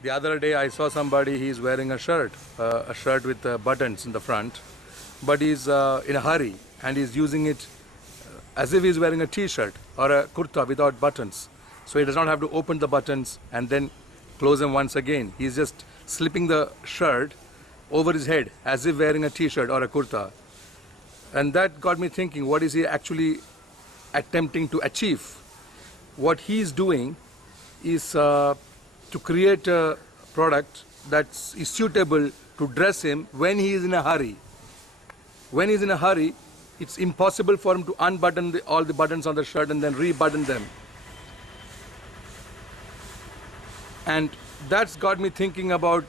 The other day I saw somebody, he's wearing a shirt with buttons in the front, but he's in a hurry and he's using it as if he's wearing a t-shirt or a kurta without buttons. So he does not have to open the buttons and then close them once again. He's just slipping the shirt over his head as if wearing a t-shirt or a kurta. And that got me thinking, what is he actually attempting to achieve? What he's doing is to create a product that is suitable to dress him when he is in a hurry. When he's in a hurry, it's impossible for him to unbutton all the buttons on the shirt and then rebutton them. And that's got me thinking about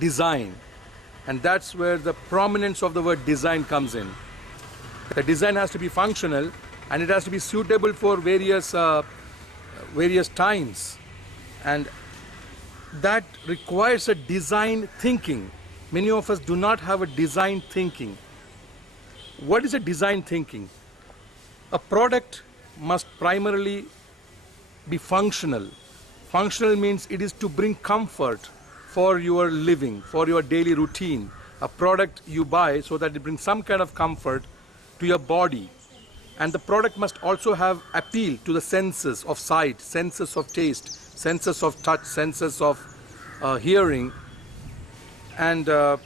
design. And that's where the prominence of the word design comes in. The design has to be functional and it has to be suitable for various times. And that requires a design thinking. Many of us do not have a design thinking. What is a design thinking? A product must primarily be functional. Functional means it is to bring comfort for your living, for your daily routine. A product you buy so that it brings some kind of comfort to your body. And the product must also have appeal to the senses of sight, senses of taste, senses of touch, senses of hearing, and the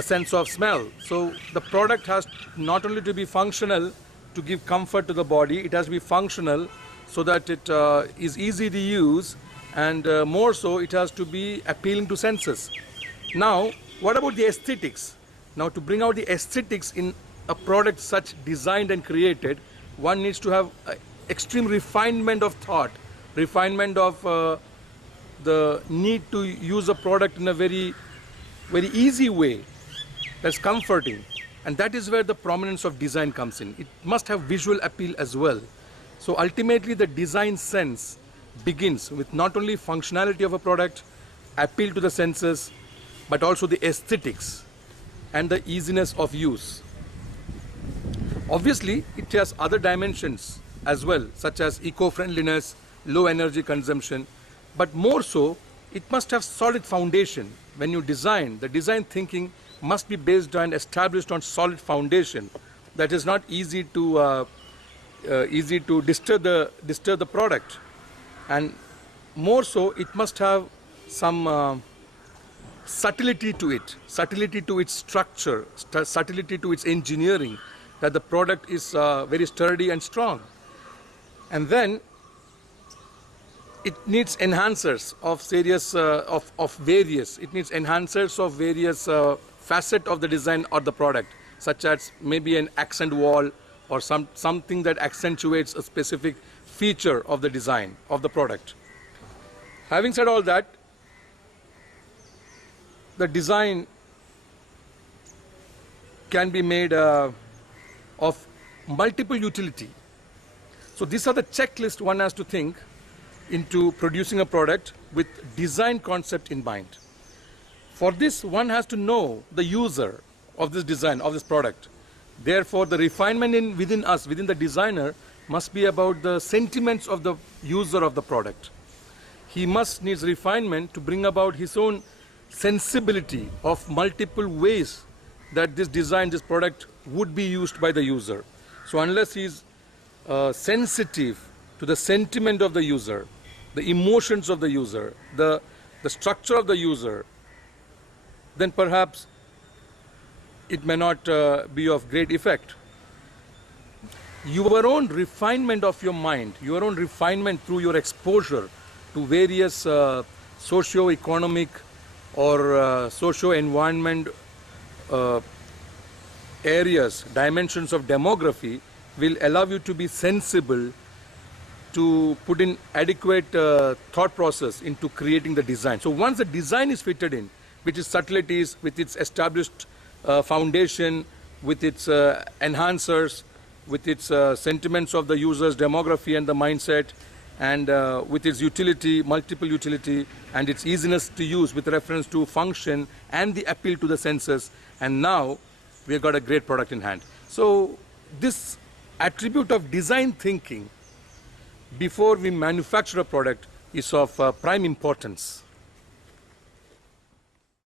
sense of smell. So the product has not only to be functional to give comfort to the body, it has to be functional so that it is easy to use, and more so it has to be appealing to senses. Now, what about the aesthetics? Now, to bring out the aesthetics in a product such designed and created, one needs to have extreme refinement of thought, refinement of the need to use a product in a very easy way that's comforting. And that is where the prominence of design comes in. It must have visual appeal as well. So ultimately the design sense begins with not only functionality of a product, appeal to the senses, but also the aesthetics and the easiness of use. Obviously, it has other dimensions as well, such as eco-friendliness, low energy consumption, but more so, it must have solid foundation. When you design, the design thinking must be based on, established on solid foundation. That is not easy to disturb the product. And more so, it must have some subtlety to it, subtlety to its structure, subtlety to its engineering, that the product is very sturdy and strong. And then it needs enhancers of various. It needs enhancers of various facet of the design or the product, such as maybe an accent wall or something that accentuates a specific feature of the design of the product. Having said all that, the design can be made of multiple utility. So these are the checklist one has to think into producing a product with design concept in mind. For this, one has to know the user of this design, of this product. Therefore, the refinement within us, within the designer, must be about the sentiments of the user of the product. He needs refinement to bring about his own sensibility of multiple ways that this product would be used by the user. So unless he's sensitive to the sentiment of the user, the emotions of the user, the structure of the user, then perhaps it may not be of great effect. Your own refinement of your mind, your own refinement through your exposure to various socio-economic or socio-environment areas, dimensions of demography, will allow you to be sensible to put in adequate thought process into creating the design. So once the design is fitted in, with its subtleties, with its established foundation, with its enhancers, with its sentiments of the user's demography and the mindset, and with its utility, multiple utility, and its easiness to use with reference to function and the appeal to the senses, and now we have got a great product in hand. So this attribute of design thinking before we manufacture a product is of prime importance.